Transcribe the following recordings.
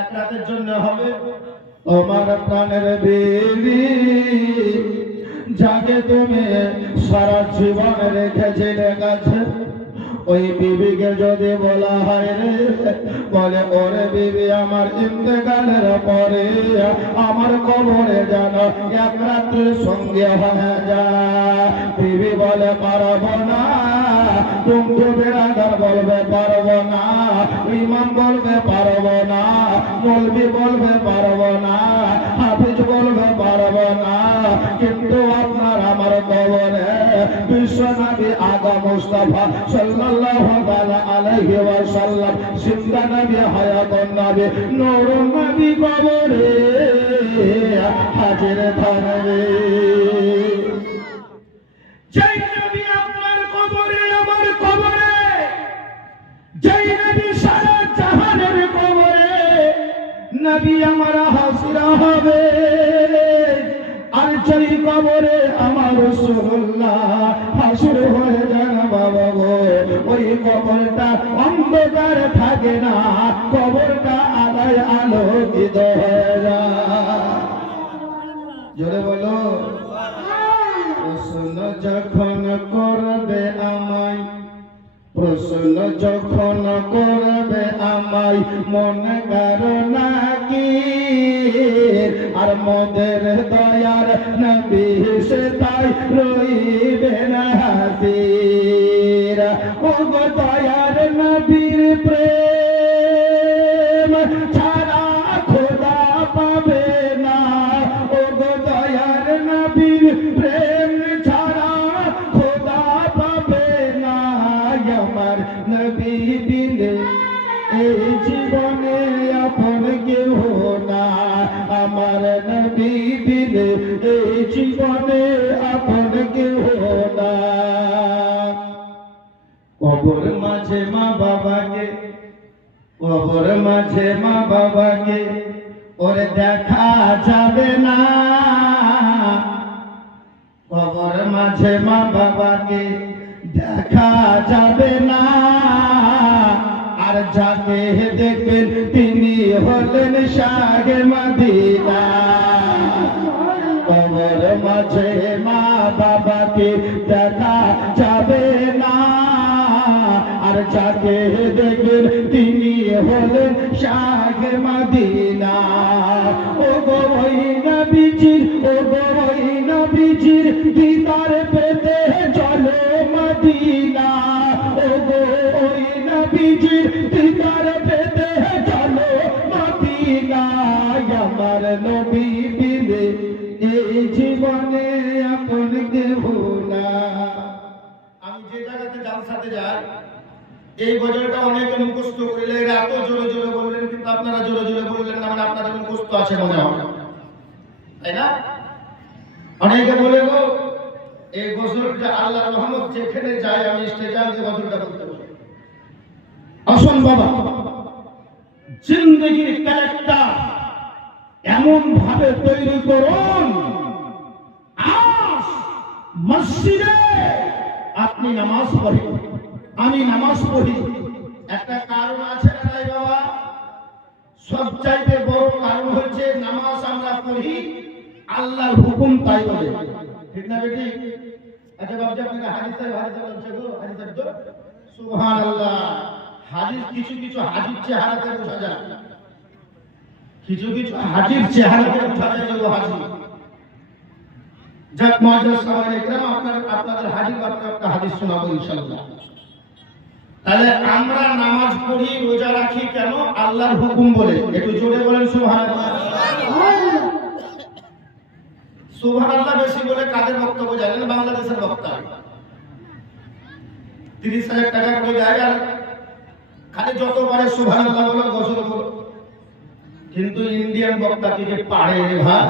এক রাতের জন্য হবে তোমার প্রাণের বিবি, যাকে তুমি সারা জীবন রেখেছিলে কাছে। ওই বিবিকে যদি বলা হয় রে, বলে ওরে বিবি আমার ইন্তেকালের পরে আমার কবরে যেন এক রাত্রির সঙ্গে হয়ে যায়। বিবি বলে পারবো না, তুমি বেড়াদার বলবে পারবো না, ইমাম বলবে পারবো না, মৌলবি বলবে পারবো না, হাফিজ বলবে পারবো না, কিন্তু আপনার আমার কবরে বিশ্বনবী আগা মুস্তাফা সাল্লাল্লাহু আলাইহি ওয়াসাল্লাম জিন্দা নবী হায়াতুন নবী নূরুন নবী কবরে হাজির থাকবে। যেই নবী আপনার কবরে আমার কবরে, যেই নবী সারা জাহানের কবরে নবী আমার হাজির হবে। আর যেই কবরে আমার রাসূলুল্লাহ হাজির হয়ে যান বাবা গো, ওই কবরটা অন্ধকার থাকে না, কবরটা আলোয় আলোকিত হয়ে যায়। জোরে বলো প্রশ্ন যখন করবে আমায়, প্রশ্ন যখন করবে আমায় মনে করো নাকি, আর মোদের দয়ার নবী সে তাই রইবে না হাজির। ও গো দয়ার নবীর প্রেম ছাড়া খোদা পাবে না, ও গো দয়ার নবীর প্রেম ছাড়া খোদা পাবে না। আমার নবী বিনে এই জীবনে আপন কেউ না, আমার নবী বিনে এই জীবনে আপন কেউ না। কবর মাঝে মা বাবাকে, কবর মাঝে মা বাবাকে ওরে দেখা যাবে না, কবর মাঝে মা বাবাকে দেখা যাবে না। আর যাকে দেখবেন তিনি হলেন শাহে মদিনা। কবর মাঝে মা বাবাকে দেখা যাবে না, আর যাকে দেখবেন তিনি হলেন শাহে মদিনা। ও গো ওই নবীজির, ও গো ওই নবীজির দিদার পেতে চলো মদিনা। ও গো ওই নবীজির দিদার পেতে চলো মদিনা। আমার নবী বিনে এই জীবনে আপন কেউ না। আমি যে জায়গাতে জালসাতে যাই, এই গজলটা অনেকে মুখস্থ করিলে, এত জোরে জোরে বললেন, কিন্তু আপনারা জোরে জোরে বললেন না, মানে আপনাদের মুখস্থ আছে মনে হয়, তাই না? অনেকে বলে গো এই গজলটা আল্লাহর রহমত যেখানে যায় আমি স্টেজে গজলটা বলতে পারি। আসুন বাবা, জিন্দেগির ক্যারেক্টার এমন ভাবে তৈরি করুন, আজ মসজিদে আপনি নামাজ পড়ি, আমি নামাজ পড়ি, একটা কারণ আছে না নাই বাবা? সবচাইতে বড় কারণ হচ্ছে নামাজ আমরা পড়ি আল্লাহর হুকুম তাই বলে, ঠিক না বেটি? আচ্ছা বাবজি আপনাকে হাদিসে বলছে গো, হাদিসে তো সুবহানাল্লাহ। হাদিস কিছু কিছু হাদিস চেহারাতে বোঝা যায়, কিছু কিছু হাদিস চেহারাতে বোঝা যায় যে ও হাদিস। যাক মুআজ্জাজ সাহাবায়ে ইকরাম, আপনাদের হাদিস আপনাদের হাদিস শোনাবো ইনশাআল্লাহ। তাহলে আমরা নামাজ পড়ি রোজা রাখি কেন? আল্লাহর হুকুম বলে। একটু জোরে বলেন সুবহানাল্লাহ। সুবহানাল্লাহ বেশি বলে কাদের বক্তব্য জানেন? বাংলাদেশের বক্তা 30,000 টাকা করে দেয় আর খালি যত পারে সুবহানাল্লাহ বলো, গজল বলো। কিন্তু ইন্ডিয়ান বক্তা কি পারে রে ভাই?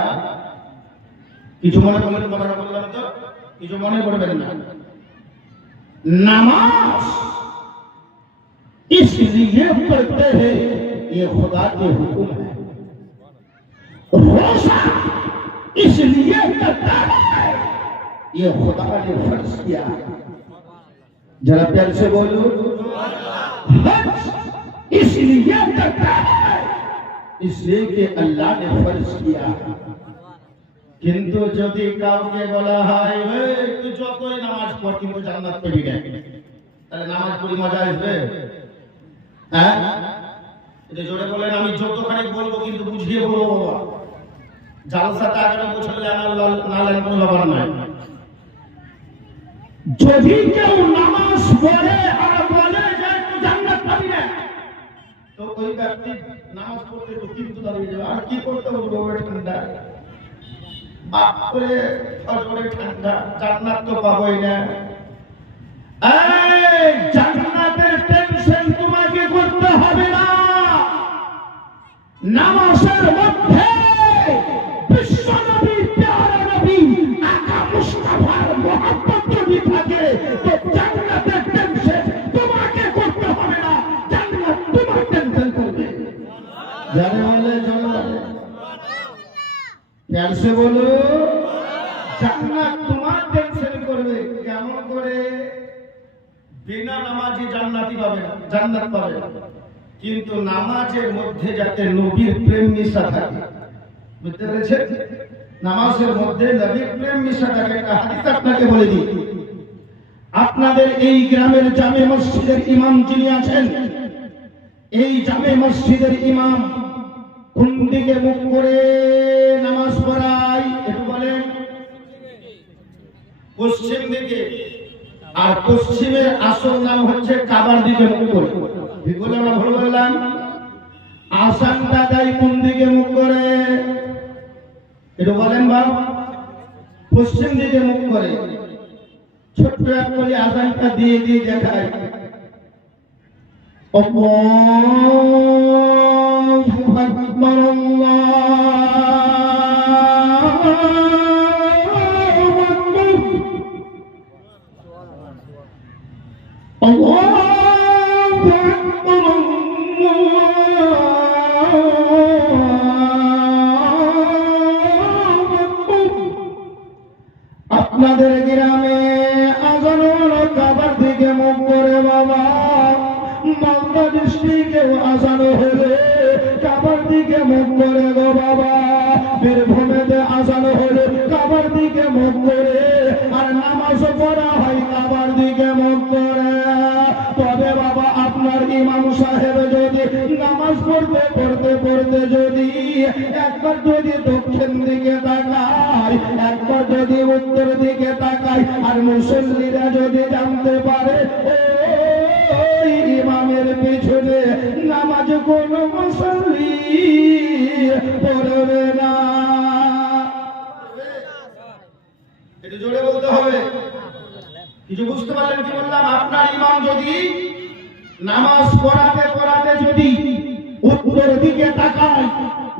কিছু মনে করলেন কথাটা বললাম তো, কিছু মনে করবেন না। নামাজ इसलिए पढ़ते हैं ये खुदा के हुक्म है, रोजा इसलिए करता है ये खुदा ने फर्ज किया है। जरा प्यार से बोलो, हज इसलिए करता है इसलिए कि अल्लाह ने फर्ज किया। কিন্তু যদি কাউকে বলা হয় তুই যতই নামাজ পড় কিন্তু জান্নাত পাবি না, তাহলে নামাজ পড়ি মজা আসবে? হ্যাঁ, এটা জোরে বলেন। আমি যতখানি বলবো কিন্তু বুঝিয়ে বলবো বাবা, জালসাতে আগে বুঝলে না লাগে কোনো ব্যাপার নয়। যদি কেউ নামাজ পড়ে আর বলে যে তুই জান্নাত পাবি না, তো ওই ব্যক্তি নামাজ পড়তে তো কিন্তু দাঁড়িয়ে যাবে। আর কি করতে বলবো? ঠান্ডা বাপরে, ফজরে ঠান্ডা, জান্নাত তো পাবোই না। এই জান্নাতের টেনশন তোমাকে করতে হবে না। নামাজের মধ্যে বিশ্ব নবী, প্যারা নবী, আকা মুস্তাফার মহব্বত যদি থাকে তো জান্নাতের টেনশন তোমাকে করতে হবে না, জান্নাত তোমার টেনশন করবে। জানে বলে প্যার সে বলো, জান্নাত তোমার টেনশন করবে। কেমন করে? বিনা নামাজি জান্নাতি পাবে না, জান্নাত পাবে না, কিন্তু নামাজের মধ্যে যাতে নবীর প্রেম মিশা থাকে। বুঝতে পেরেছেন? নামাজের মধ্যে নবীর প্রেম মিশা থাকে। একটা হাদিস আপনাকে বলে দিই। আপনাদের এই গ্রামের জামে মসজিদের ইমাম যিনি আছেন, এই জামে মসজিদের ইমাম কোন দিকে মুখ করে নামাজ পড়ায়? একটু বলেন। পশ্চিম দিকে। আর পশ্চিমের আসল নাম হচ্ছে কাবার দিকে মুখ করে। ঠিক বললাম না ভুল বললাম? আসানটা দেয় কোন দিকে মুখ করে? একটু বলেন বাপ। পশ্চিম দিকে মুখ করে। ছোট্ট এক করে আসানটা দিয়ে দিয়ে দেখায়, আল্লাহু আকবার, আপনাদের গ্রামে আজান হলো কাবার দিকে মুখ করে বাবা। মালদা ডিস্ট্রিক্টেও আজান হলে কাবার দিকে মুখ করে গো বাবা। বীরভূমেতে আজান হলে কাবার দিকে মুখ করে, আর নামাজ পড়া হয় কাবার দিকে মুখ করে। তবে বাবা আপনার ইমাম সাহেব যদি নামাজ পড়তে পড়তে পড়তে যদি একবার যদি দক্ষিণ দিকে তাকায়, একবার যদি উত্তর দিকে তাকায়, আর মুসল্লিরা যদি জানতে পারে ওই ইমামের পিছনে নামাজ কোন মুসল্লি পড়বে না। এটা জোরে বলতে হবে। কিছু বুঝতে পারলেন কি বললাম? আপনার ইমাম যদি নামাজ পড়াতে পড়াতে যদি উত্তর দিকে তাকায়,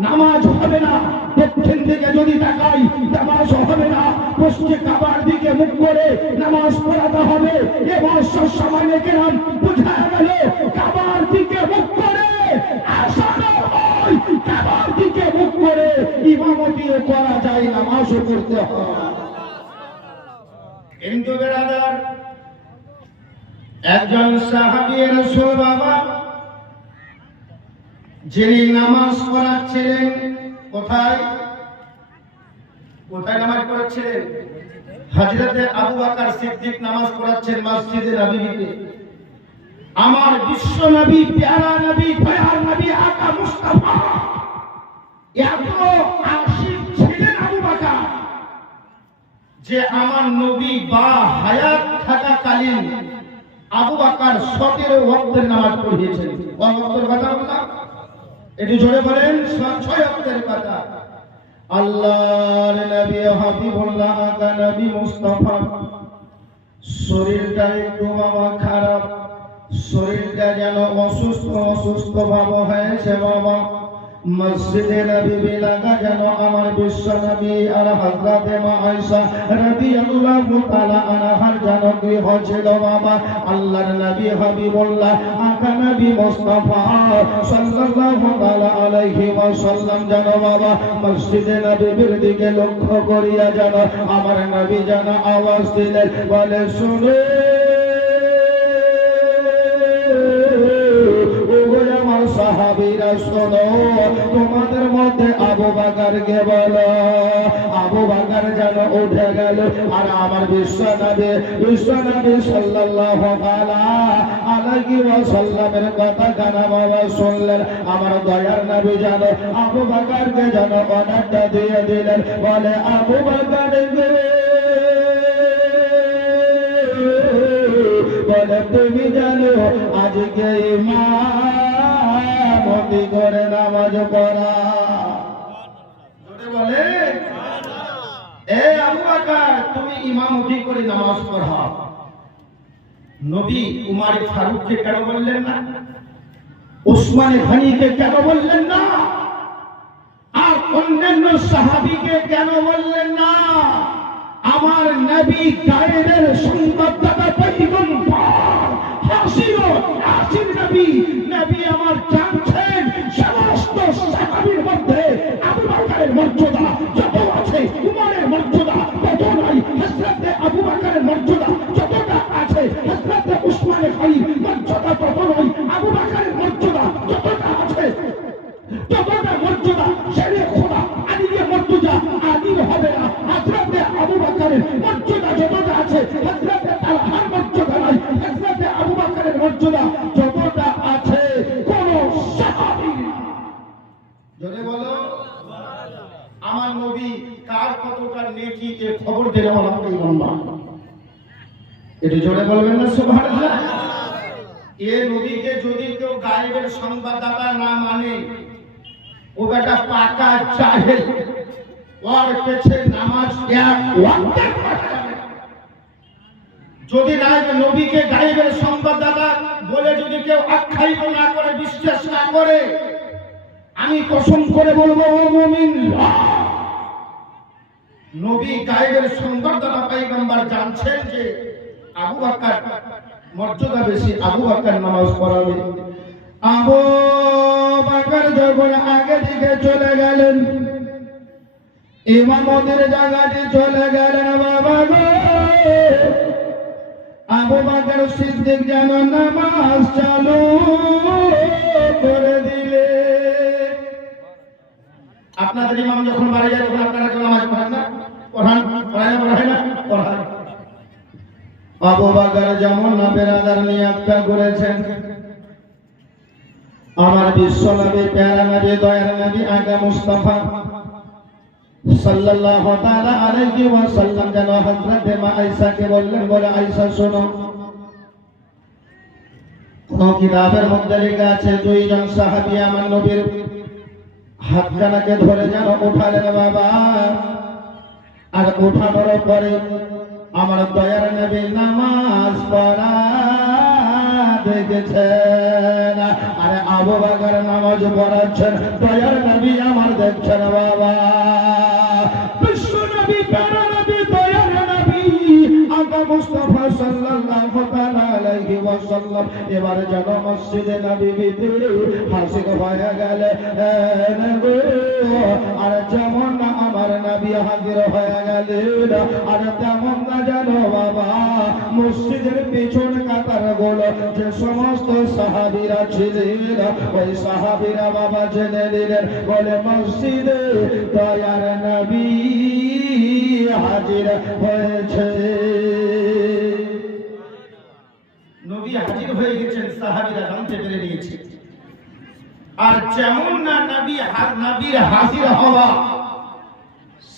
নামাজ হবে না। দক্ষিণ দিকে যদি তাকাই, নামাজ হবে না। পশ্চিমে কাবার দিকে মুখ করে নামাজ পড়াতে হবে। এবার সমানে কেরাম বুঝা গেল কাবার দিকে মুখ করে আসানো হয়, কাবার দিকে মুখ করে ইমামতিও করা যায়, নামাজও পড়তে হয়। কিন্তু বেরাদার, একজন সাহাবী রাসূল বাবা যিনি নামাজ পড়াচ্ছিলেন, কোথায় কোথায় নামাজ পড়াচ্ছিলেন? হযরতে আবু বকর সিদ্দিক নামাজ পড়াচ্ছেন মসজিদে নববীতে। আমার বিশ্ব নবী, প্যারা নবী, দয়ার নবী, আকা মুস্তাফা এত আশিক ছিলেন আবু বকর যে আমার নবী বা হায়াত থাকাকালীন আবু বকর 17 ওয়াক্তের নামাজ পড়িয়েছেন। কত ওয়াক্তের কথা বললাম? একটু জোরে বলেন। 6 ওয়াক্তের কথা। আল্লাহর নবী হাবিবুল্লাহ আকা নবী মুস্তাফা শরীরটা একটু বাবা খারাপ, শরীরটা যেন অসুস্থ অসুস্থ ভাব হয়েছে বাবা। মসজিদে নববী লাগা যেন আমার বিশ্ব নবী আর হযরতে মা আয়েশা রাদিয়াল্লাহু তাআলা আনহার যেন গৃহ ছিল বাবা। আল্লাহর নবী হাবিবুল্লাহ আকা নবী মুস্তাফা সাল্লাল্লাহু তাআলা আলাইহি ওয়াসাল্লাম যেন বাবা মসজিদে নববীর দিকে লক্ষ্য করিয়া যেন আমার নবী যেন আওয়াজ দিলেন, বলে শুনো সাহাবীরা শোনো, তোমার বকরকে বলো। আবু বকর যেন উঠে গেল আর আমার বিশ্বনবী সাল্লাল্লাহু আলাইহি ওয়াসাল্লামের কথা কানা বাবা শুনলেন। আমার দয়ার নবী যেন আবু বকরকে যেন অনেকটা দিয়ে দিলেন। বলে আবু বকর বলে তুমি জানো আজকে ইমামতি করে নামাজ পড়া। জোরে বলে এ আবু বকর তুমি ইমামতি করে নামাজ পড়া। নবী উমর ফারুককে কেন বললেন না? উসমান গনিকে কেন বললেন না? আর অন্যান্য সাহাবীকে কেন বললেন না? আমার নবী গায়েবের সংবাদদাতা পয়গম্বর হাসির নবী আমার জানছেন সমস্ত সাহাবীর মধ্যে আবু বকরের মর্যাদা যত আছে উমরের মর্যাদা তত নাই। হযরত আবু বকরের মর্যাদা যতটা আছে হযরত উসমান গনির মর্যাদা তত নয়। আবু বকরের মর্যাদা যতটা আছে ততটা মর্যাদা শেরে খোদা আলীর মর্যাদা আলীর হবে না। হযরত আবু বকরের মর্যাদা যতটা আছে হযরত তালহার মর্যাদা নাই। হযরত আবু বকরের মর্যাদা যতটা আছে কোন সাহাবী। জোরে বলো আমার নবী কার কতটা নেকি এ খবর দিলেন আমাকে ইমাম। এটা জোরে বলবেন না সুবহানাল্লাহ। এ নবীকে যদি কেউ গায়েবের সংবাদদাতা না মানে ও বেটা পাকা জাহেল। ওর পেছে নামাজ এক ওয়াক্তের পড়া যাবে না। যদি না নবীকে গায়েবের সংবাদদাতা বলে যদি কেউ আখ্যায়িত না করে বিশ্বাস না করে আমি কসম করে বলবো ও মুমিন নবী গায়েবের সংবাদদাতা পয়গম্বর জানছেন যে আবু বকর মর্যাদা বেশি, আবু বকর নামাজ পড়াবে। আবু বকর যখন আগে দিকে চলে গেলেন ইমামতের জায়গাটি চলে গেলেন বাবা গো। আবু বকর সিদ্দিক যেন নামাজ চালু করে দিলে। আপনাদের ইমাম যখন বাড়ি যায় তখন আপনারা কেউ নামাজ পড়েন না? পড়ান। আবু বকর যেমন না বেরাদার নিয়াতটা করেছেন আমার বিশ্বনবী প্যারা নবী দয়ার নবী আকা মুস্তাফা সাল্লাল্লাহু তাআলা আলাইহি ওয়াসাল্লাম যেন হযরত মা আয়েশাকে বললেন বলে আয়েশা শোনো কোন কিতাবের মধ্যে লেখা আছে দুইজন সাহাবী আমার নবীর হাতখানাকে ধরে যেন উঠালেন বাবা। আর উঠানোর পরে আমার দয়ার নবী নামাজ পড়া দেখেছেন। আরে আবু বকর নামাজ পড়াচ্ছেন দয়ার নবী আমার দেখছেন বাবা। বিশ্ব নবী প্যারা নবী দয়ার নবী আকা মুস্তাফা সাল্লাল্লাহু তাআলা আলাইহি ওয়াসাল্লাম এবার যেন মসজিদে নববীতে হাসির হয়ে গেলে। আর যেমন না আমার নবী হাজির হয়ে গেলেন আর তেমন না জানো বাবা মসজিদের পিছন কাতার গুলো যে সমস্ত সাহাবীরা ছিলেন ওই সাহাবীরা বাবা জেনে নিলেন বলে মসজিদে দয়ার নবী হাজির হয়েছে। নবী হাজির হয়ে গেছেন সাহাবীরা জানতে পেরে নিয়েছে। আর যেমন না নবীর হাজির হওয়া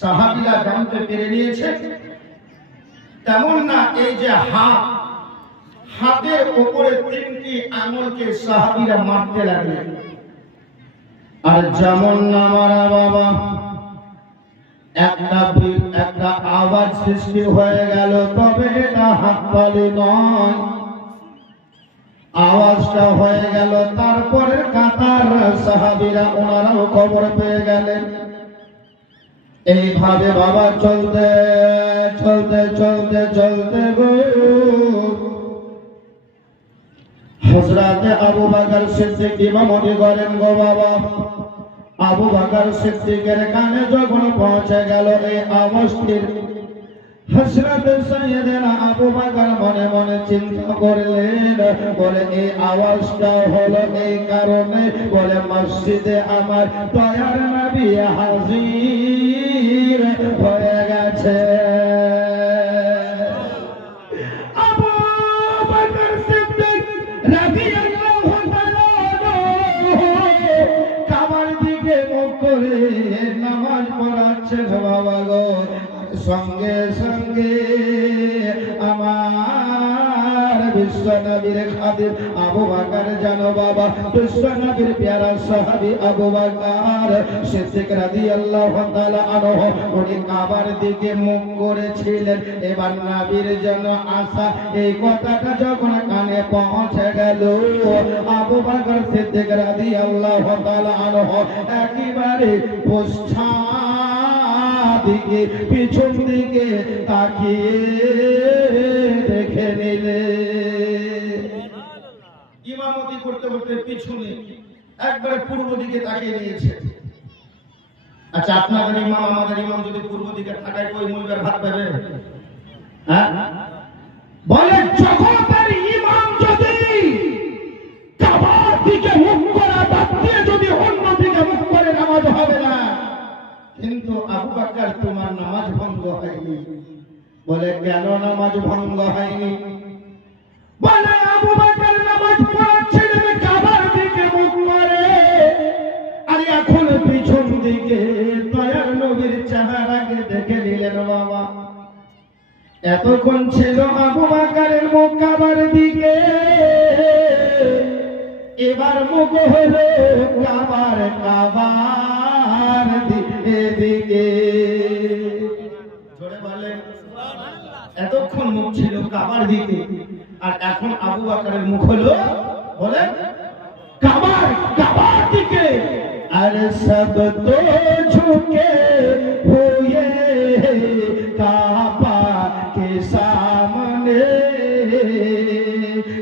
সাহাবীরা জানতে পেরে নিয়েছে তেমন না এই যে হাতের উপরে তিনটি আঙুলকে সাহাবীরা মারতে লাগলেন। আর যেমন না মারা বাবা একটা আওয়াজ সৃষ্টি হয়ে গেল তবে এটা হাততালি নয় আওয়াজটা হয়ে গেল তারপরে কাতার সাহাবীরা ওনারাও খবর পেয়ে গেলেন। এইভাবে বাবা চলতে চলতে চলতে চলতে গো হযরত আবু বকর সিদ্দিক ইমামতি করেন গো বাবা। আবু বকর সিদ্দিকের কানে যখন পৌঁছে গেল এই আওয়াজটির হযরত সাইয়েদনা আবু বকর মনে মনে চিন্তা করলেন বলে এই আওয়াজটা হলো এই কারণে বলে মসজিদে আমার দয়ার নবী হাজির দিকে মুখ করে নামাজ পড়াচ্ছেন বাবা গো। সঙ্গে সঙ্গে আমার বিশ্ব নবীর খাদিম আবু বকর জানো বাবা, বিশ্ব নবীর প্যারা সাহাবী আবু বকর সিদ্দিক রাদিয়াল্লাহু তাআলা আনহু উনি কাবার দিকে মুখ করেছিলেন। এবার নবীর জন্য আশা এই কথাটা যখন কানে পৌঁছে গেল, আবু বকর সিদ্দিক রাদিয়াল্লাহু তাআলা আনহু একেবারে দিকে পিছন দিকে তাকিয়ে দেখে নিলে। ইমামতি করতে করতে পিছনে একবারে পূর্ব দিকে তাকিয়ে নিয়েছে। আচ্ছা, আপনাদের ইমাম আমাদের ইমাম যদি পূর্ব দিকে তাকায় কই মুলবের ভাত পাবে? হ্যাঁ, বলে জগতের ইমাম যদি কাবার দিকে মুখ করা বাদ দিয়ে যদি অন্য দিকে মুখ করে নামাজ হবে না। কিন্তু আবু বকর তোমার নামাজ ভঙ্গ হয়নি। বলে কেন নামাজ ভঙ্গ হয়নি? বলে আবু বকর নামাজ পড়াচ্ছিলেন কাবার দিকে মুখ করে, আর এখন পিছন দিকে দয়ার নবীর চেহারাকে দেখে নিলেন বাবা। এতক্ষণ ছিল আবু বকরের মুখ কাবার দিকে, এবার মুখ হলো কাবার দিকে। জোরে বলেন সুবহানাল্লাহ। এতক্ষণ মুখ ছিল কাবার দিকে, আর এখন আবু বকরের মুখ হলো বলেন কাবার দিকে। আর সব তো ঝুঁকে হুয়ে কাবা के सामने,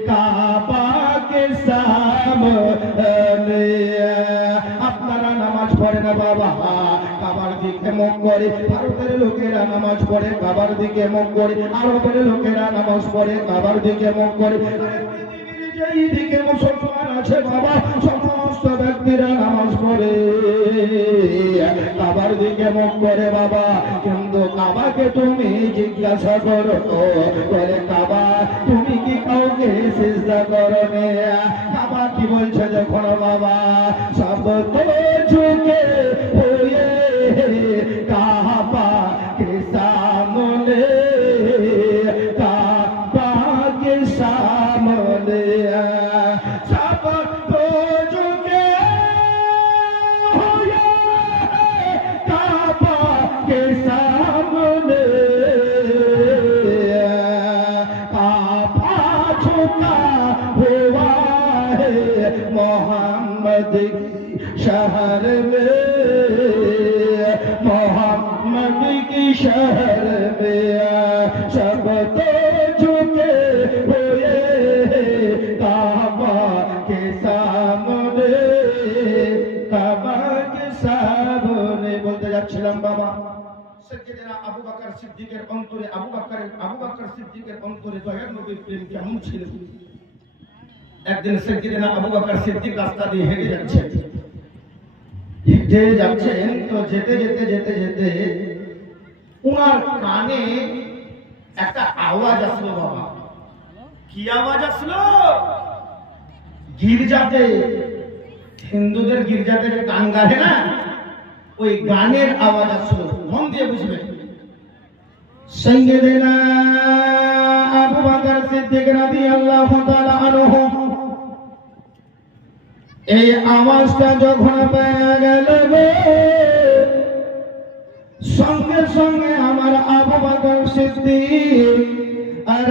काबा के सामने। আপনারা নামাজ পড়ে না বাবা, কাবার দিকে মুখ করে। ভারতের লোকেরা নামাজ পড়ে কাবার দিকে মুখ করে, আরবের লোকেরা নামাজ পড়ে কাবার দিকে মুখ করে। যেই দিকে মুসলমান আছে বাবা, সমস্ত ব্যক্তিরা নামাজ পড়ে কাবার দিকে মুখ করে বাবা। কিন্তু কাবাকে তুমি জিজ্ঞাসা করো, বলে কাবা তুমি কি কাউকে সিজদা করো নে? কাবা কি বলছে যখন বাবা সব তো ঝুঁকে হুয়ে কাবা কে সামনে, কাবা কে সামনে। সব তো ঝুঁকে হুয়ে काबा के सामने, काबा झुका हुआ है मोहम्मद की शहर में, मोहम्मद की शहर में। सब तो झुके हुए काबा के सामने, काबा के सामने। বলতে যাচ্ছিলাম বাবা, সাইয়েদনা আবু বকর সিদ্দিকের অন্তরে আবু বকর সিদ্দিকের অন্তরে দয়ার নবীর প্রেম কেমন ছিল। একদিন সাইয়েদনা আবু বকর সিদ্দিক রাস্তা দিয়ে হেঁটে যাচ্ছেন, তো যেতে যেতে যেতে যেতে উনার কানে একটা আওয়াজ আসলো বাবা। কি আওয়াজ আসলো? গির্জাতে, হিন্দুদের গির্জাতে যে গান গায় না, ওই গানের আওয়াজ আসলো। মন দিয়ে বুঝবেন। সাইয়েদনা আবু বকর সিদ্দিক রাদিয়াল্লাহু তাআলা আনহু এই আওয়াজটা যখন পেয়ে গেল, সঙ্গে সঙ্গে আমার আবু বকর সিদ্দিক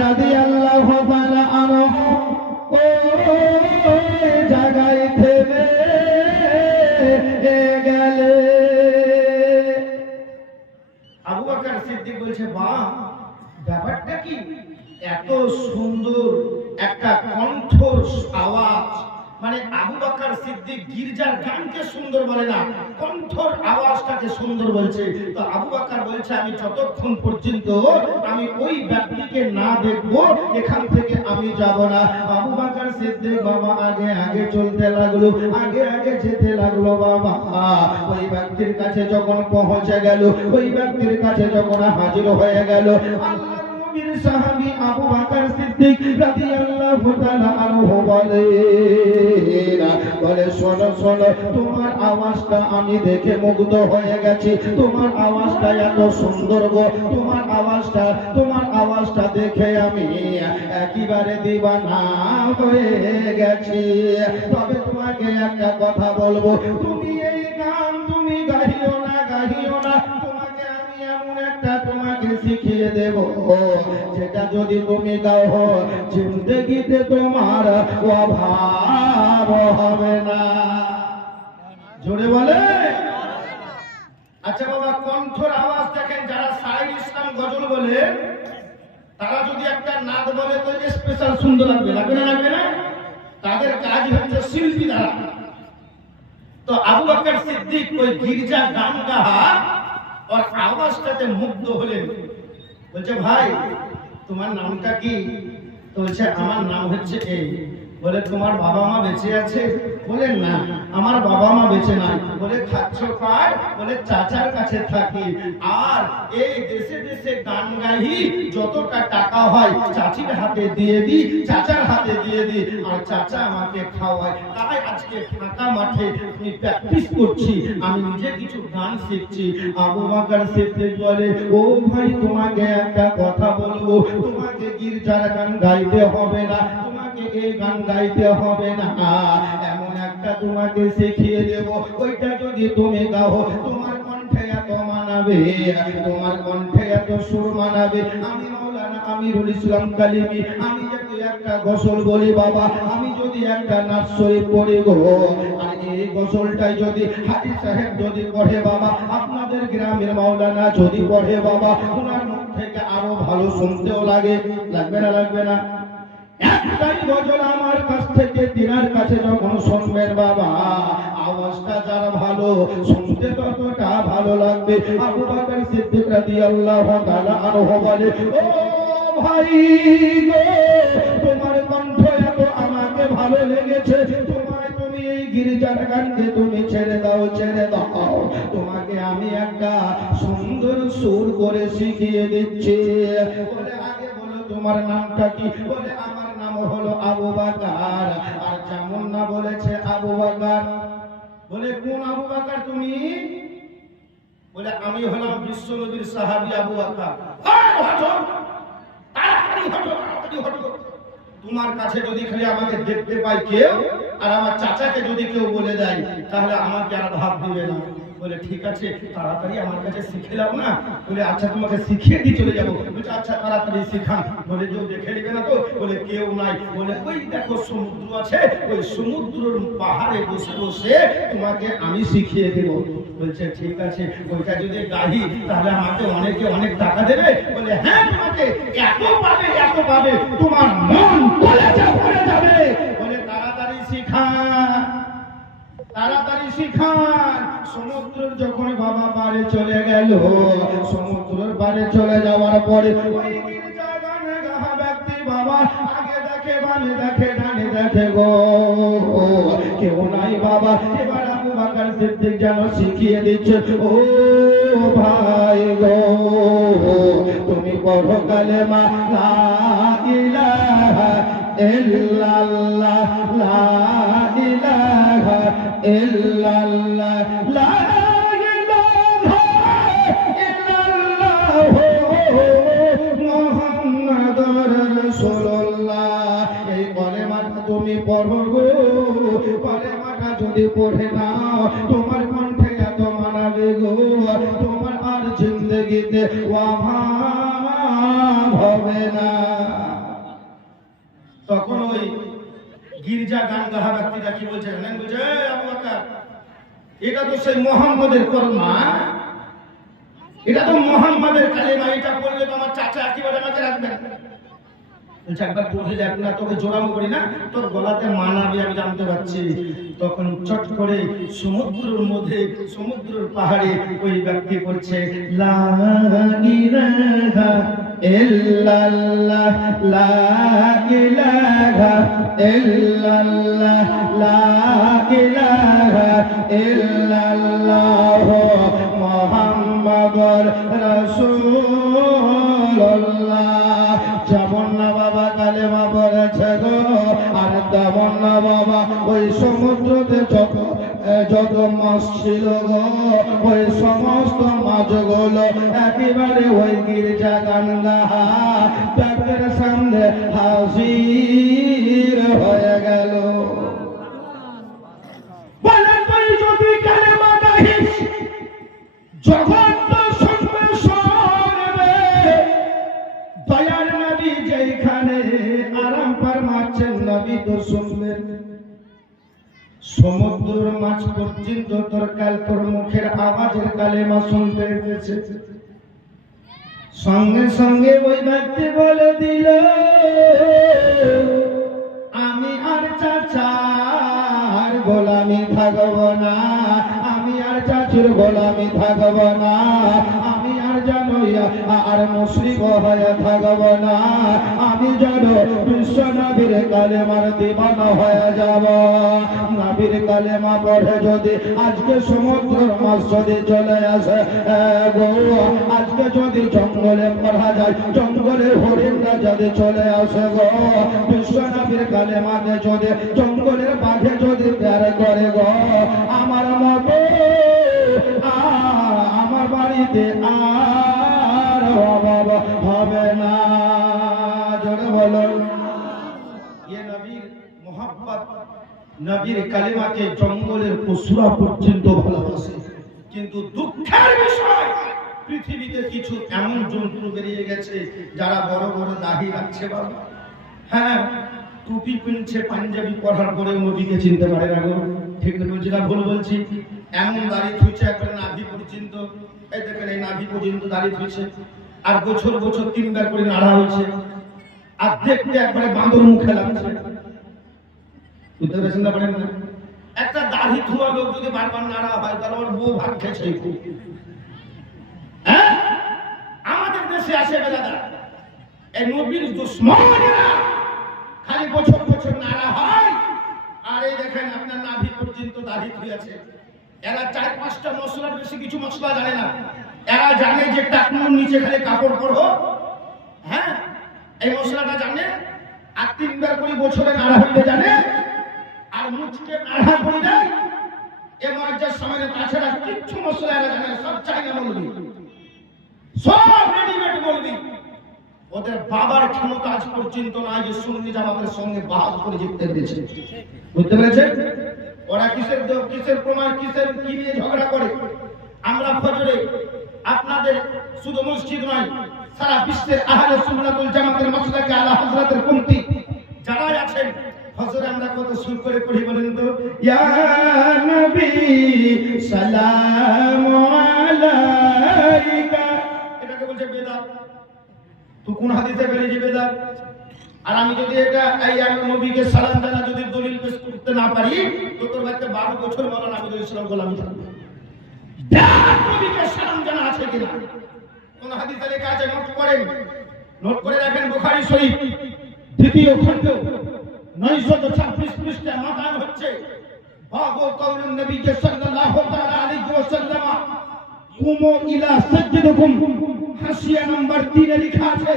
রাদিয়াল্লাহু তাআলা আনহু ওই জায়গায় থেমে গেলে। আবু বকর সিদ্দিক বলছে, বাহ, ব্যাপারটা কি? এত সুন্দর একটা কণ্ঠর আওয়াজ। মানে আবু বকর সিদ্দিক গির্জার গানকে সুন্দর বলে না, কণ্ঠর আওয়াজটাকে সুন্দর বলছে। তো আবু বকর বলছে, আমি যতক্ষণ পর্যন্ত আমি ওই ব্যক্তিকে না দেখব এখান থেকে আমি যাব না। আবু বকর সিদ্দিক বাবা আগে আগে চলতে লাগলো, আগে আগে যেতে লাগলো বাবা। ওই ব্যক্তির কাছে যখন পৌঁছে গেল, ওই ব্যক্তির কাছে যখন হাজির হয়ে গেল, আল্লাহর নবীর সাহাবী আবু বকর সিদ্দিক রাদিয়াল্লাহু তাআলা আনহু বলে শোনো শোনো, তোমার আওয়াজটা আমি দেখে মুগ্ধ হয়ে গেছি। তোমার আওয়াজটা এত সুন্দর গো, তোমার আওয়াজটা দেখে আমি একেবারে দিওয়ানা হয়ে গেছি। তবে তোমাকে একটা কথা বলবো, তুমি এই গান তুমি গাহিও না, তোমাকে আমি এমন একটা তোমাকে শিখিয়ে দেব, যেটা যদি তুমি গাও জিন্দেগিতে তোমার অভাব হবে না। জোরে বলে। আচ্ছা বাবা, কণ্ঠর আওয়াজ দেখেন, যারা শাইর ইসলাম গজল বলে তারা যদি একটা নাদ বলে তো স্পেশাল সুন্দর লাগবে, লাগবে না? তাদের কাজ হচ্ছে শিল্পী দ্বারা। তো আবু বকর সিদ্দিক ওই গির্জা গান গাহা আর আওয়াজটাতে মুগ্ধ হলেন। বলছে ভাই তোমার নামটা কি? তো বলছে আমার নাম হচ্ছে এই। বলে তোমার বাবা মা বেঁচে আছে? বলে না, আমার বাবা মা বেঁচে নাই। বলে খাচ্ছ কার? বলে চাচার কাছে থাকি, আর এই দেশে দেশে গান গাই, যতটা টাকা হয় চাচির হাতে দিয়ে দিই, চাচার হাতে দিয়ে দিই, আর চাচা আমাকে খাওয়ায়। তাই আজকে ফাঁকা মাঠে আমি প্র্যাকটিস করছি, আমি নিজে কিছু গান শিখছি। আবু বকর সিদ্দিক বলে ও ভাই তোমাকে একটা কথা বলবো, তোমাকে গির্জার গান গাইতে হবে না, তোমাকে এই গান গাইতে হবে না, এমন একটা তোমাকে শিখিয়ে দেব, ওইটা যদি তুমি গাও তোমার কণ্ঠে এত মানাবে, তোমার কণ্ঠে এত সুর মানাবে। আমি মাওলানা আমিরুল ইসলাম কালিমি, আমি যদি একটা গজল বলি বাবা, আমি যদি একটা নাচ শরীফ পড়ি গো, আর এই গজলটাই যদি হাজি সাহেব যদি পড়ে বাবা, আপনাদের গ্রামের মাওলানা যদি পড়ে বাবা, ওনার মুখ থেকে আরো ভালো শুনতেও লাগবে না? একটাই গজল আমার কাছ থেকে তিনার কাছে যখন শুনবেন বাবা, আওয়াজটা যারা ভালো শুনতে ততটা ভালো লাগবে। আবু বকর সিদ্দিক রাদিয়াল্লাহু তাআলা আনহু বলে ও ভাই গো, তোমার কণ্ঠ এত আমাকে ভালো লেগেছে, তুমি এই গির্জার গানকে তুমি ছেড়ে দাও, তোমাকে আমি একটা সুন্দর সুর করে শিখিয়ে দিচ্ছি। বলে আগে বলো তোমার নামটা কি? বলে আমার নাম হলো আবু বকর। আর যেমন না বলেছে আবু বকর। বলে কোন আবু বকর তুমি? বলে আমি হলাম বিশ্ব নবীর সাহাবী আবু বকর। তাড়াতাড়ি হটো। তোমার কাছে যদি খালি আমাকে দেখতে পায় কেউ, আর আমার চাচাকে যদি কেউ বলে দেয়, তাহলে আমাকে আর ভাব দিবে না। বলে ঠিক আছে, তাড়াতাড়ি আমার কাছে শিখে যাও না। বলে আচ্ছা তোমাকে শিখিয়ে দিয়ে চলে যাবো। বলছে আচ্ছা তাড়াতাড়ি শিখান। বলে কেউ দেখে নিবে না তো? বলে কেউ নাই। বলে ওই দেখো সমুদ্র আছে, ওই সমুদ্রের পাহাড়ে বসে বসে তোমাকে আমি শিখিয়ে দেব। বলছে ঠিক আছে, ওইটা যদি গাহি তাহলে আমাকে অনেকে অনেক টাকা দেবে। বলে হ্যাঁ, তোমাকে এত পাবে তোমার মন কলেজে ভরে যাবে। বলে তাড়াতাড়ি শিখান। সমুদ্রের যখন বাবা পারে চলে গেল, সমুদ্রের পারে চলে যাওয়ার পরে ওই গির্জা গানে গাহা ব্যক্তি বাবা আগে দেখে বামে দেখে ডানে দেখে গো, কেউ নাই বাবা। এবার আবু বকর সিদ্দিক যেন শিখিয়ে দিচ্ছে ও ভাই গো, তুমি পড়ো কালেমা লা ইলাহা ইল্লাল্লাহ, লা ইলাহা ইল্লাল্লাহ, লা ইলাহা ইল্লাল্লাহ মুহাম্মাদুর রাসূলুল্লাহ। এই কলেমাটা তুমি পড়ো গো, কলেমাটা যদি পড়ে নাও তোমার কণ্ঠে এত মানাবে গো, তোমার আর জিন্দেগিতে অভাব হবে না। তখন ওই গির্জা গান গাহা ব্যক্তিরা কি বলছে জানেন? বলছে আবু বকর, এটা তো সেই মুহাম্মাদের কলমা, এটা তো মুহাম্মাদের কালেমা, এটা পড়লে তো আমার চাচা একেবারে আমাকে রাখবেন। বলছে একবার পড়ে দেখ না, তোকে জোরামো করি না, তোর গলাতে মানাবে আমি জানতে পারছি। তখন চট করে সমুদ্রের মধ্যে, সমুদ্রের পাহাড়ে ওই ব্যক্তি করছে লা ইলাহা ইল্লাল্লাহ, লা ইলাহা ইল্লাল্লাহ, লা ইলাহা ইল্লাল্লাহ মুহাম্মাদুর রাসূলুল্লাহ। তেমন না বাবা ওই সমুদ্রতে যত মাছ ছিল গো ওই সমস্ত মাছগুলো একেবারে ওই গির্জা গানগাহা তাদের সামনে হাজির হয়ে গেল। বলেন তুই যদি কালেমা গাহিস জগৎ শুনবে শুনবে, দয়ার নবী যেখানে আরাম ফরমাচ্ছেন নবী তো শুনবেন। সমুদ্রের মাছ পর্যন্ত তোর মুখের আওয়াজের কালেমা শুনতে এসেছে। সঙ্গে সঙ্গে ওই ব্যক্তি বলে দিল আমি আর চাচার গোলামি থাকব না, আমি আর চাচুর গোলামি থাকব না, আমি আর জানোয়া আর মুশরিক হয়ে থাকব না, আমি যেন বিশ্ব নবীর কালেমার দিওয়ানা হয়ে যাব। নবীর কালেমা পড়ে যদি আজকে সমুদ্রের মাছ যদি চলে আসে গো, আজকে যদি জঙ্গলে পড়া যায় জঙ্গলের হরিণটা যদি চলে আসে গো, বিশ্ব নবীর কালেমাকে যদি জঙ্গলের বাঘে যদি প্যার করে গো, আমার মতো আমার বাড়িতে আর অভাব হবে না। জোরে বলো ইয়ে নবীর মোহাব্বত, নবীর কালেমাকে জঙ্গলের পশুরা পর্যন্ত ভালোবাসে। কিন্তু দুঃখের বিষয় পৃথিবীতে কিছু এমন জন্তু বেরিয়ে গেছে যারা বড় বড় দাড়ি রাখছে বাবা, হ্যাঁ টুপি পিনছে, পাঞ্জাবি পরার পরে নবীকে চিনতে পারে না গো। ঠিক না বলছি না ভুল বলছি? এমন দাড়ি থুইছে একবার নাভি পর্যন্ত, এই দেখেন এই নাভি পর্যন্ত দাড়ি থুইছে, আর বছর বছর 3 বার করে নাড়া হয়েছে, আর দেখতে একবারে বাঁদর মুখে লাগছে। বুঝতে পেরেছেন না? পারেন না? একটা দাড়ি থুয়া লোক যদি বারবার নাড়া হয় তাহলে ওর বউ ভাগ খেয়েছে। হ্যাঁ আমাদের দেশে আসে বেলাদা এই নবীর দুশমনেরা খালি বছর বছর নাড়া হয়, আর এই দেখেন আপনার নাভি পর্যন্ত দাড়ি থুইছে। এরা 4-5টা মশলার বেশি কিছু মশলা জানে না। এরা জানে যে টাকনুর নিচে খালি কাপড় পরবো, হ্যাঁ এই মশলাটা জানে, আর 3 বার করে বছরে নাড়া হইতে জানে, আর মুখকে নাড়া করে দেয়। এ মজ্জার সামনে তাছাড়া কিচ্ছু মশলা এরা জানে, সব চাইনা বলবি, সব রেডিমেড বলবি। ওদের বাবার ক্ষমতা আজ পর্যন্ত নাই যে সুন্নি জামাতের সঙ্গে বাদ করে জিততে পেরেছে। বুঝতে পেরেছেন? ওরা কিসের প্রমাণ কিসের কি নিয়ে ঝগড়া করে। আমরা ফজরে আপনাদের শুধু মসজিদ নয় সারা বিশ্বের আহলে সুন্নাতুল জামাতের মাসলাকে আলা হযরতের কুমতি যারা আছেন ফজরে আমরা কত সুর করে পড়ি বলেন তো, ইয়া নবী সালামু আলাইকা, এটাকে বলছে বেদাত। তো কোন হাদিসে বেরিয়ে যাবে বেদাত? আর আমি যদি এটা এই নবীকে সালাম জানা যদি দলিল পেশ করতে না পারি তো তোর বাড়িতে 12 বছর মাওলানা আমিরুল ইসলাম গোলামি থাকবে। নবীকে সালাম জানা আছে কিনা কোন হাদিসে লেখা আছে? নোট করেন, নোট করে রাখেন। বুখারী শরীফ 2য় খণ্ড 926 পৃষ্ঠা মাথায় হচ্ছে বাবু কওলুন নবী সাল্লাল্লাহু তাআলা আলাইহি ওয়াসাল্লাম কুমু ইলা সাজদিকুম, হাসিয়া নাম্বার 3 এ লেখা আছে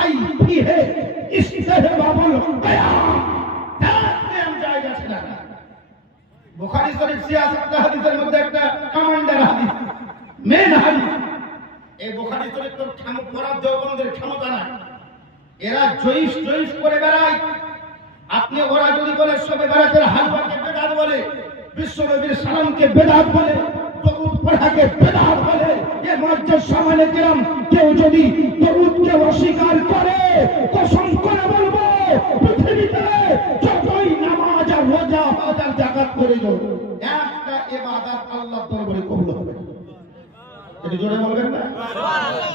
আই ফি হে ইসতিহবাবুল কিয়াম, তাম জায়গা ছিল। বুখারী শরীফ 66 হাদিসের মধ্যে একটা কমান্ডার হাদিস, মেন হাদিস। এই বুখারী শরীফ তো পড়ার দেওবন্দের ক্ষমতা নাই, এরা জয়িস করে বেড়ায়। আপনি ওরা যদি বলে সবে বেড়াতের হালুয়াকে বেদাত বলে, বিশ্বনবীর সালামকে বেদাত বলে, দরুদ পড়াকে বেদাত বলে, এ মজ্জার সামনে কিরাম কেউ যদি দরুদকে অস্বীকার করে কসম করে বলবো পৃথিবীতে যতই নামাজ আর রোজা হজ আর যাকাত করে দাও, একটা ইবাদত আল্লাহর দরবারে কবুল হবে না। এটা জোরে বলবেন না?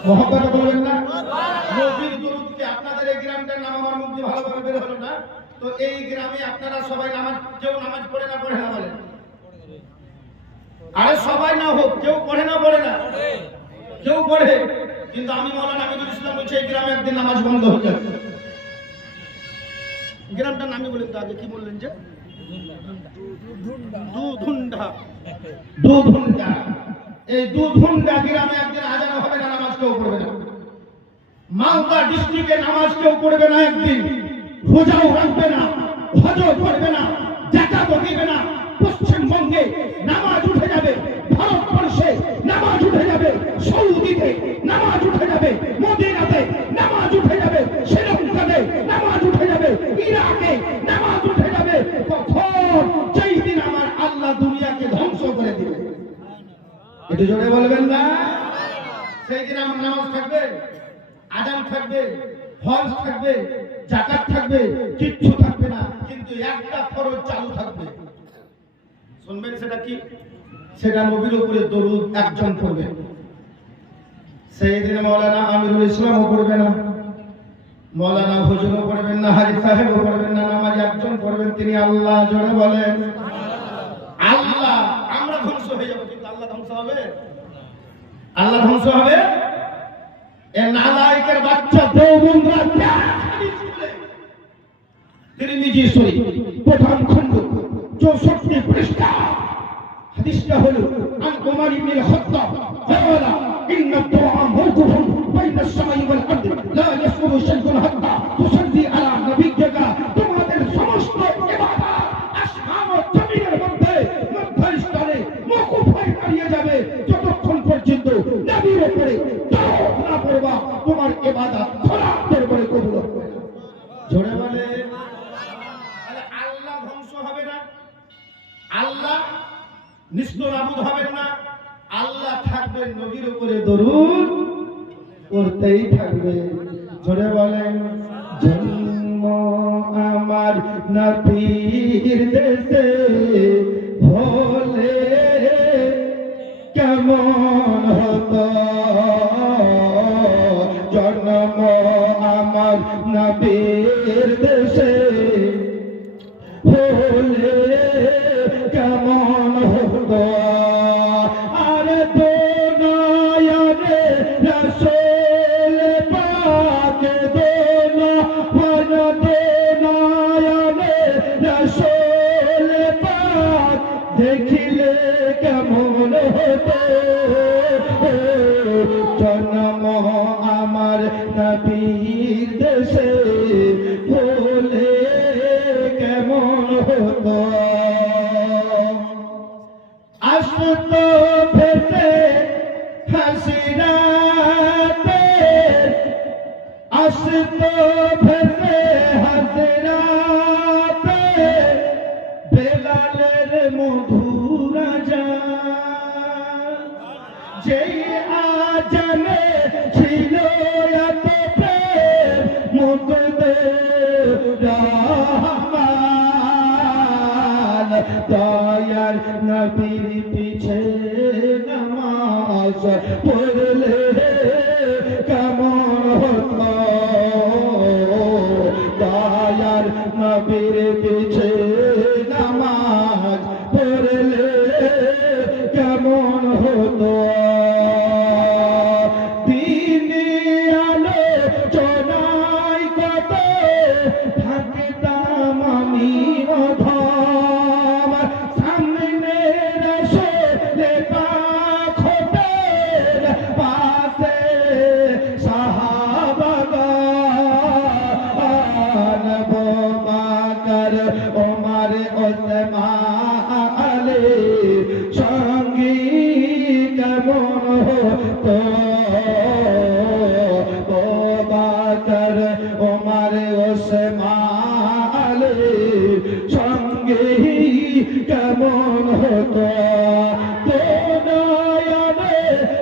মহব্বতে বলবেন না? নবীর দরুদকে আপনাদের এই গ্রামটার নাম আমার মুখ দিয়ে ভালোভাবে বের হলো না, তো এই গ্রামে আপনারা সবাই নামাজ, কেউ নামাজ পড়ে না বলেন? আরে সবাই না হোক, কেউ পড়ে না কেউ পড়ে, কিন্তু আমি মাওলানা আমিরুল ইসলাম বলছি এই গ্রামে একদিন নামাজ বন্ধ হয়ে যাবে। গ্রামটার নামই বলেন তো আগে, কি বললেন যে দুধুন্ডা। এই দুধুন্ডা গ্রামে একদিন আজান হবে না, নামাজ কেউ পড়বে না। মালদা ডিস্ট্রিক্টে নামাজ কেউ পড়বে না, একদিন রোজাও রাখবে না, হজও করবে না, যাকাতও দিবে না। পশ্চিমবঙ্গে নামাজ উঠে যাবে, ভারতবর্ষে নামাজ উঠে যাবে, সৌদিতে নামাজ উঠে যাবে, মদিনাতে নামাজ উঠে যাবে, শ্রীলঙ্কাতে নামাজ উঠে যাবে, ইরাকে নামাজ উঠে যাবে। কখন যেই দিন আমার আল্লাহ দুনিয়াকে ধ্বংস করে দিবে, একটু জোরে বলবেন না? সেই দিন আমার নামাজ থাকবে, আযান থাকবে, হজ থাকবে, যাকাত থাকবে, কিচ্ছু থাকবে না, কিন্তু একটা ফরজ চালু থাকবে। শুনবেন সেটা কি? সেটা নবীর উপরে দরুদ একজন পড়বে। সেই দিন মাওলানা আমিরুল ইসলামও পড়বে না, মাওলানা হুজুরও পড়বেন না, হাজি সাহেবও পড়বেন না, নামাজ একজন পড়বেন, তিনি আল্লাহ। জোরে বলেন আল্লাহ। আমরা ধ্বংস হয়ে যাবো, কিন্তু আল্লাহ ধ্বংস হবে? আল্লাহ ধ্বংস হবে? এ নালায়েকের বাচ্চা দেওবন্দরা তিরমিজি শরীফ প্রথম খণ্ড 64 পৃষ্ঠা। হাদিসটা হলো আন উমর ইবনে খাত্তাব قال ان الدعاء موقوف بين السماء والارض لا يسقط شيء حتى تصلي على نبيك। তোমাদের সমস্ত ইবাদত আসমান ও জমিনের মধ্যে মধ্যস্থলে মওকুফ হয়ে দাঁড়িয়ে যাবে যতক্ষণ পর্যন্ত নবীর উপরে দরুদ না পড়বা, তোমার ইবাদত খোলা দরবারে কবুল হবে। জোরে বলে আল্লাহ ধ্বংস হবে না, আল্লাহ নিস্তরাবুদ হবেন না, আল্লাহ থাকবে, নবীর উপরে দরুদ পড়তেই থাকবে। জোরে বলেন জন্ম আমার নবীর দেশে হলে কেমন হতো, জন্ম আমার নবীর দেশে হলে কেমন হতো। আরে তো নয়নে রাসূল পাক, নয়নে রাসূল পাক দেখিলে কেমন হতো, জন্ম আমার নবীর দেশে হলে কেমন হতো। আসতো ভেসে হাসিরাতে, আসতো ভেসে হাসিরাতে, বেলালের মধুর আযান, যেই আযানে ছিল এত প্রেম, মুকদে রহমান দয়ার নবীর পিছে নামাজ পড়লে কেমন হতো, দয়ার নবীর পিছে নামাজ পড়লে কেমন হতো। দিনে আলো চোনাই কত থাকতাম আমি অধম, সামনে রাসূলে পাক হতেন, পাশে সাহাবাগণ, বকর ওমর ওসমান আলী সঙ্গী কেমন হতো, বকর ওমর ওসমান আলী সঙ্গী কেমন হতো। তো নয়নে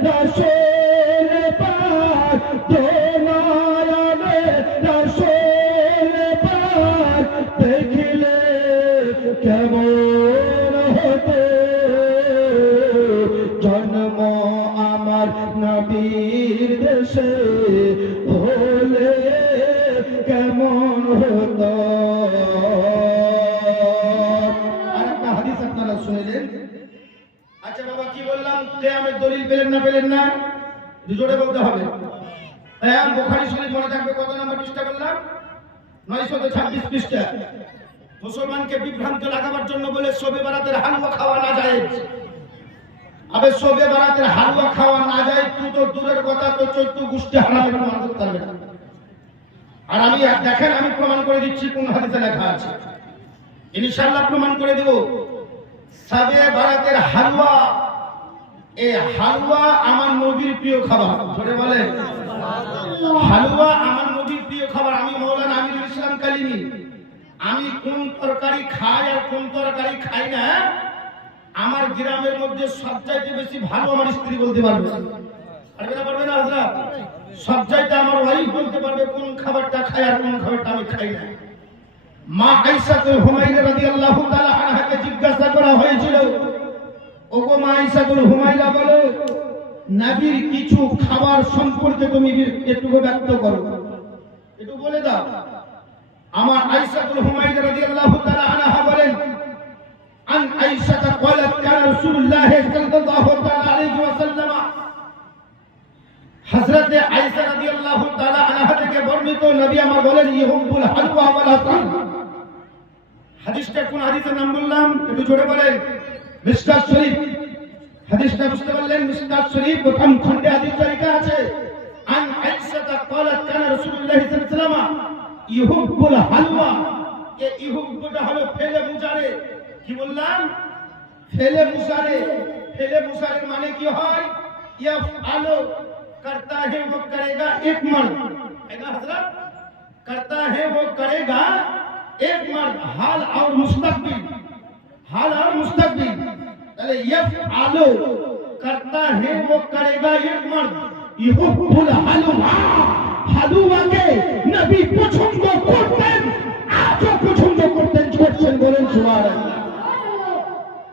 রাসূল পাক, তো নয়নে রাসূল পাক দেখিলে কেমন হতো, জন্ম আমার নবীর দেশে হলে কেমন হতো। আরেকটা হাদিস আপনারা শুনলেন। আচ্ছা বাবা কি বললাম, কিয়ামত দলিল পেলেন না? পেলেন না? জোরে বলতে হবে। বুখারী শরীফ মনে থাকবে, কত নম্বর পৃষ্ঠা বললাম? 926 পৃষ্ঠা। মুসলমানকে বিভ্রান্ত লাগাবার জন্য বলে শবে বারাতের হালুয়া খাওয়া না জায়েজ। আবে শবে বারাতের হালুয়া খাওয়া না জায়েজ তুই তো দূরের কথা, তো 14 গোষ্ঠী হারামে প্রমাণ করতে পারবে না। আর আমি দেখেন, আমি প্রমাণ করে দিচ্ছি কোন হাদিসে লেখা আছে। ইনশাআল্লাহ প্রমাণ করে দেব। সাবে বারাতের হালুয়া, এই হালুয়া আমার নবীর প্রিয় খাবার। ধরে বলে হালুয়া আমার নবীর প্রিয় খাবার। আমি মৌলানা আমিরুল ইসলাম কালিমি, আমি কোন তরকারি খাই আর কোন তরকারি খাই না, আমার গ্রামের মধ্যে সবচাইতে বেশি ভালো আমার স্ত্রী বলতে পারবে। পারবে না? পারবে না হযরত? সবচাইতে আমার ওয়াইফ বলতে পারবে কোন খাবারটা খাই আর কোন খাবারটা আমি খাই না। মা আয়েশাতুল হুমায়রা রাদিয়াল্লাহু তাআলা আনহাকে জিজ্ঞাসা করা হয়েছিল, ওগো মা আয়েশাতুল হুমায়রা, বলো নবীর কিছু খাবার সম্পর্কে তুমি একটু ব্যক্ত করো, একটু বলে দাও। আমার আয়েশাতুল হুমায়রা রাদিয়াল্লাহু তাআলা আনহা বলেন, আন আয়েশা قالت كان رسول الله صلى الله عليه وسلم, হযরত আয়েশা রাদিয়াল্লাহু তাআলা আনহা থেকে বর্ণিত, নবী আমার বলেন, ইহুবুল হালওয়া ওয়াল আসাল। হাদিসটা কোন হাদিসের নাম বললাম একটু জোরে বলেন? মিশকাত শরীফ। হাদিসটা বুঝতে পারলেন? মিশকাত শরীফ প্রথম খণ্ডে হাদিসটা লেখা আছে, আন আয়েশা قالت كان رسول الله صلى الله عليه وسلم ইহুবুল হালওয়া। এই ইহুবটা হলো ফেলে মুজারে। কি বললাম? ফেলে মুজারে। ফেলে মুজারের মানে কি হয়? ইয়াফআলু, करता है वो करेगा एक मर्द, है ना हजरत? करता है वो करेगा एक मर्द, हाल और मुस्तकबिल, हाल और मुस्तकबिल। তাহলে ইয়াফআলু करता है वो करेगा एक मर्द, ইহুবুল হালওয়া। হালুয়াকে নবী পছন্দ করতেন, আজও পছন্দ করতেন। করছেন, বলেন সুবহানাল্লাহ।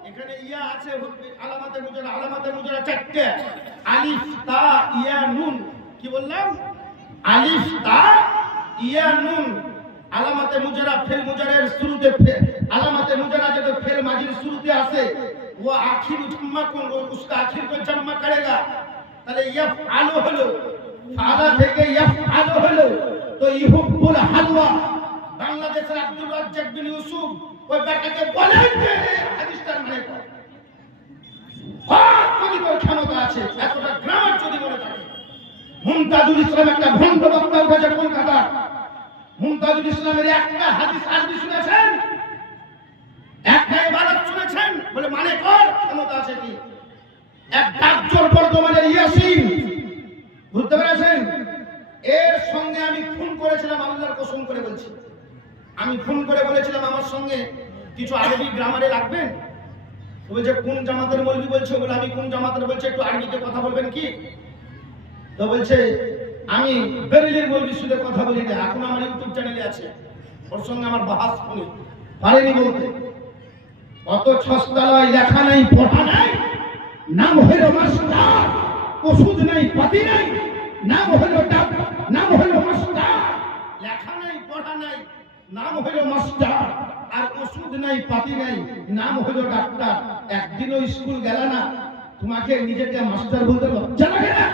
এখানে ইয়া আছে, আলামাতে মুজারা, আলামাতে মুজারা চারটে, আলিফ তা ইয়া নুন। কি বললাম? আলিফ তা ইয়া নুন। আলামাতে মুজারা ফেল মুজারের শুরুতে, আলামাতে মুজারা যেটা ফেল মাজির শুরুতে আসে, वो आखिर जम्मा कौन, उसका आखिर को जम्मा करेगा। তাহলে ইয়াফআলু হলো, ফালা থেকে ইয়াফআলু হলো, তো ইহুবুল হালওয়া। বাংলাদেশের আব্দুর রাজ্জাক বিন ইউসুফ ওই বেটাকে বলেন যে হাদিসটার মানে কর, যদি তোর ক্ষমতা আছে, এতটা গ্রামার যদি মনে থাকে। মুমতাজুল ইসলাম একটা ভণ্ড বক্তা উঠেছে কলকাতা। মুমতাজুল ইসলামের একটা হাদিস আরবি শুনেছেন, একটা ইবাদত শুনেছেন, বলে মানে কর, ক্ষমতা আছে কি? এক ডাকজোর বর্তমানের ইয়াসিন, বুঝতে পেরেছেন? এর সঙ্গে আমি ফোন করেছিলাম, আল্লাহর কসম করে বলছি, আমি ফোন করে বলেছিলাম আমার সঙ্গে কিছু আরবি গ্রামারে লাগবেন। বলছে কোন জামাতের মৌলবি বলছো? বলে আমি কোন জামাতের বলছে, একটু আরবিতে কথা বলবেন কি? তো বলছে আমি বেরেলির মৌলবির সাথে কথা বলি না, এখন আমার ইউটিউব চ্যানেলে আছে, ওর সঙ্গে আমার বাহাস শুনি, পারেনি বলতে। অত ছস্তালয় লেখা নাই, পড়া নাই, নাম হলো মাস্টার, ওষুধ নাই, পাতি নাই, নাম হলো ডাক্তার, নাম হলো মাস্টার। লেখা নাই, পড়া নাই, নাম হলো মাস্টার, আর ওষুধ নাই, পাতি নাই, নাম হলো ডাক্তার। একদিনও স্কুল গেল না, তোমাকে নিজেকে মাস্টার বলতে লজ্জা লাগে না?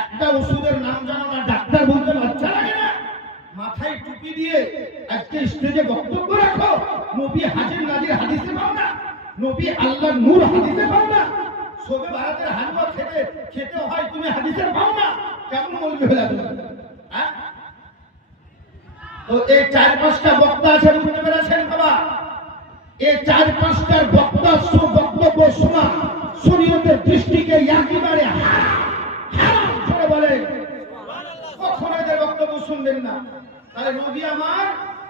একটা ওষুধের নাম জানো না, ডাক্তার বলতে লজ্জা লাগে না? মাথায় টুপি দিয়ে আজকে স্টেজে বক্তব্য রাখো, নবী হাজির নাজির হাদিসে পাও না, নবী আল্লাহর নূর হাদিসে পাও না, শবে বারাতের হালুয়া খেতে হয় তুমি হাদিসে পাও না, কেমন বলবি হলো তুমি? হ্যাঁ, তো এই 4-5টা বক্তা আছে, বুঝতে পেরেছেন বাবা? এই 4-5টার বক্তা বক্তব্য শোনা শরীয়তের দৃষ্টিকে একেবারে হারাম করে বলে, কখনো এদের বক্তব্য শুনবেন না। তাহলে নবী আমার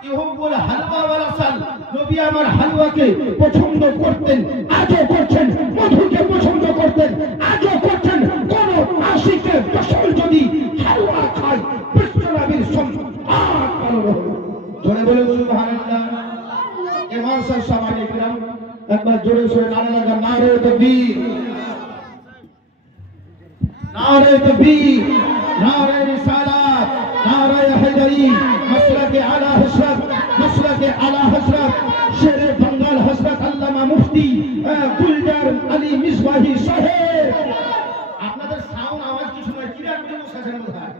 ইহুবুল হালওয়া ওয়াল আসাল, নবী আমার হালুয়াকে পছন্দ করতেন, আজও করছেন। মধুকে পছন্দ করতেন, আজও করছেন। কোন আশিকের ফসল যদি হালুয়া খায়, বিশ্ব নবীর সম্মান করো। জোরে বলে সুবহানাল্লাহ। ইমাম সাহেব সামাজিক গ্রাম একবার জোরে সরে নারা লাগা, নারে তাকবীর, নারে তাকবীর, নারে রিসালাত, নারে হায়দারি, মাসলাকে আলা হযরত, মাসলাকে আলা হযরত শেরে বাঙ্গাল হযরত আল্লামা মুফতি গুলজার আলী মিসবাহি সাহেব। আপনাদের সাউন্ড আওয়াজ কিছু নয়, কিরা করে বসেছেন কোথায়?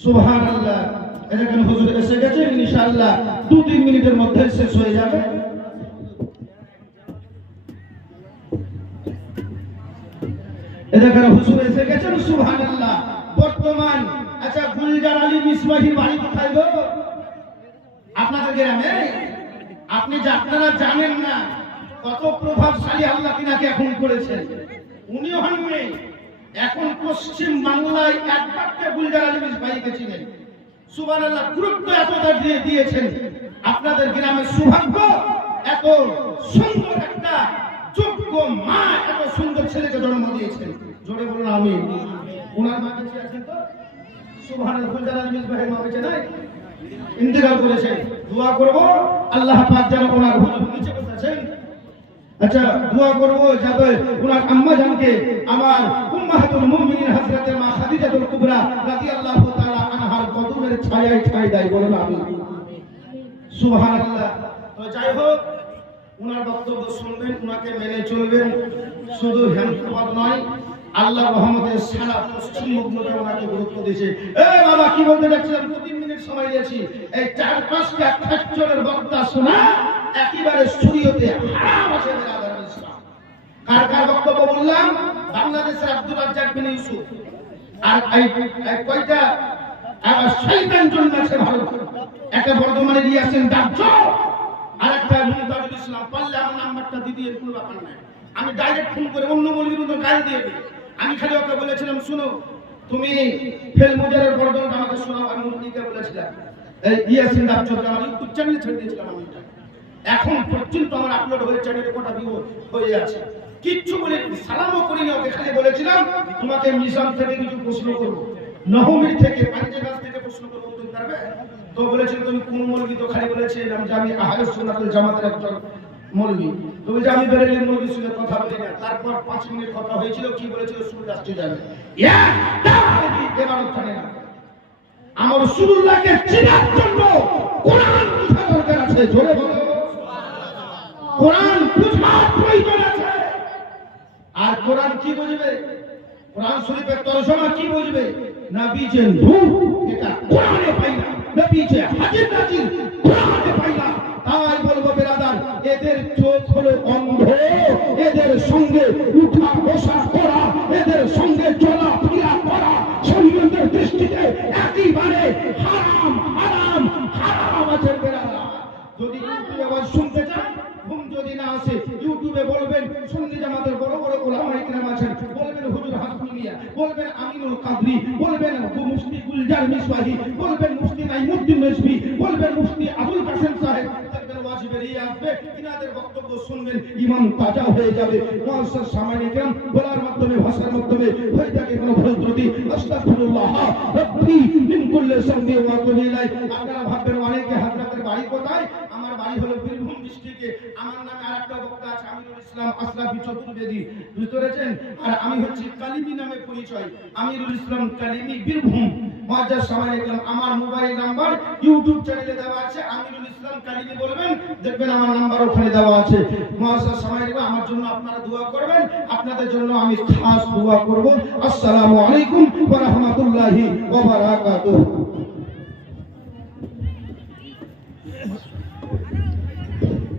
সুবহানাল্লাহ। এখানে হুজুর এসে গেছেন, ইনশাআল্লাহ 2-3 মিনিটের মধ্যে শেষ হয়ে যাবে। এখানে হুজুর এসে গেছেন, সুবহানাল্লাহ। বর্তমান আচ্ছা, গুলজার আলী মিসবাহির বাড়ি কোথায় গো? আপনাদের গ্রামে আপনি যে আপনারা জানেন না কত প্রভাবশালী আল্লাহ তিনাকে এখন করেছেন। উনিও হননি এখন পশ্চিম বাংলায় একবারকে গুলজার আলী ভাইকে চিনেন। সুবহানাল্লাহ, গুরুত্ব এতটা দিয়ে দিয়েছেন। আপনাদের গ্রামের সৌভাগ্য, এত সুন্দর একটা যোগ্য মা এত সুন্দর ছেলেকে জন্ম দিয়েছেন। জোরে বলুন আমিন। ওনার মা বেঁচে আছেন তো? সুবহানাল্লাহ, গুলজার আলী ভাইয়ের মা বেঁচে নাই, ইন্তেকাল করেছে। দোয়া করব আল্লাহ পাক যেন ওনার নিচে বসেছেন। আচ্ছা, দোয়া করব যাতে ওনার আম্মা জানকে আমার উম্মাহাতুল মুমিনিন হযরত মা খাদিজাতুল কুবরা রাদিয়াল্লাহু তাআলা আনহার কদমের ছায়ায় ঠাঁই দেয়। বলুন আমিন। সুবহানাল্লাহ। তো যাই হোক, ওনার বক্তব্য শুনবেন, ওনাকে মেনে চলবেন। শুধু হেমতাবাদ নয়, আল্লাহ রহমতের সারা পশ্চিমবঙ্গকে ওনাকে গুরুত্ব দিয়েছে। এই বাবা কি বলতে যাচ্ছিলাম, 2-3 মিনিট সময় দিয়েছি। এই 4-5টা ফ্যাক্টরের বক্তা শোনা একেবারে শরীয়তে হারাম আছে। কার কার বক্তব্য বললাম? বাংলাদেশের আব্দুল রাজ্জাক বিন ইউসুফ, আর এই কয়টা শয়তান জন্মেছে ভারত। একটা বর্ধমানে দিয়ে আসেন দাজ্জ, আর একটা মুমতাজুল ইসলাম। পারলে আমার নাম্বারটা দিদি, এর কোনো ব্যাপার নাই, আমি ডাইরেক্ট ফোন করে অন্য মৌলবীর মতো গায়ে দিয়ে দিই। আমি খালি ওকে বলেছিলাম, শুনো তুমি ফেল মুজারের বর্ধনটা আমাকে শোনাও। আমি মুরগিকে বলেছিলাম এই ইয়াসিন দাজ্জ, আমার ইউটিউব চ্যানেলে ছেড়ে দিয়েছিলাম। আমি এখন পর্যন্ত আমার আপলোড হয়ে চ্যানেলে কোটা ভিউ হয়ে আছে, কিচ্ছু বলে সালামও করিনি ওকে। খালি বলেছিলাম তোমাকে মিশন থেকে কিছু প্রশ্ন করবো, নহমির থেকে, পাঞ্জেগাছ থেকে প্রশ্ন করবো, তুমি পারবে তো? বলেছিল তুমি কোন মৌলবী? তো খালি বলেছিলাম যে আমি আহলে সুন্নাতুল জামাতের একজন মৌলবী। তুমি যে আমি বেরেলির মৌলবীর সঙ্গে কথা বলি না। তারপর 5 মিনিট কথা হয়েছিল, কি বলেছিল? শুনে আসতে যাবে আমার রাসূলুল্লাহকে চেনার জন্য কোরআন বুঝা দরকার আছে। জোরে বলো, কোরআন বুঝার প্রয়োজন আছে। আর কোরআন কি বুঝবে? কোরআন শরীফের তরজমা কি বুঝবে? নবী যে নূর, এটা কোরআনে পাইলাম। নবী যে হাজির নাজির, কোরআনে পাইলাম। তাই বলবো বেরাদার, এদের চোখ হলো অন্ধ, এদের সঙ্গে উঠা বসা করা, এদের সঙ্গে চলাফেরা করা শরীয়তের দৃষ্টিতে একেবারে হারাম হারাম হারাম আছে বেরাদার। যদি ইউটিউবে আবার শুনতে চান, ঘুম যদি না আসে, ইউটিউবে বলবেন সুন্নি জামাতের বড় বড় উলামা ইকরাম আছেন, বলবেন হুজুর হাসনুল মিয়া, বলবেন আমিনুল কাদরি, বলবেন মুফতি গুলজার মিসবাহি, বলবেন মুফতি নাইমুদ্দিন নজমি, বলবেন মুফতি আবুল কাসেম সাহেব, তাদের ওয়াজি বেরিয়ে আসবে। ইনাদের বক্তব্য শুনবেন, ঈমান তাজা হয়ে যাবে। মুআজ্জাজ সামাইনে কেরাম বলার মাধ্যমে, ভাষার মাধ্যমে হয়ে থাকে কোনো ভুল ত্রুটি, আস্তাগফিরুল্লাহ রাব্বি মিন কুল্লি যামবি ওয়া আতুবু ইলাইহি। আপনারা ভাববেন অনেকে হযরতের বাড়ি কোথায়? আমার বাড়ি হলো বীরভূম ডিস্ট্রিক্টে। আমার নামে আরেকটা বক্তা আছে আমিরুল ইসলাম আশরাফি চতুর্বেদী, বুঝতে পেরেছেন? আর আমি হচ্ছি কালিমি নামে পরিচয়, আমিরুল ইসলাম কালিমি, বীরভূম। মুআজ্জাজ সামাইনে কেরাম, আমার মোবাইল নাম্বার ইউটিউব চ্যানেলে দেওয়া আছে, আমিরুল ইসলাম কালিমি বলবেন, দেখবেন আমার নাম্বার ওখানে দেওয়া আছে। মুআজ্জাজ সামাইনে কেরাম, আমার জন্য আপনারা দোয়া করবেন, আপনাদের জন্য আমি খাস দোয়া করব। আসসালামু আলাইকুম ওয়া রাহমাতুল্লাহি ওয়া বারাকাতুহু।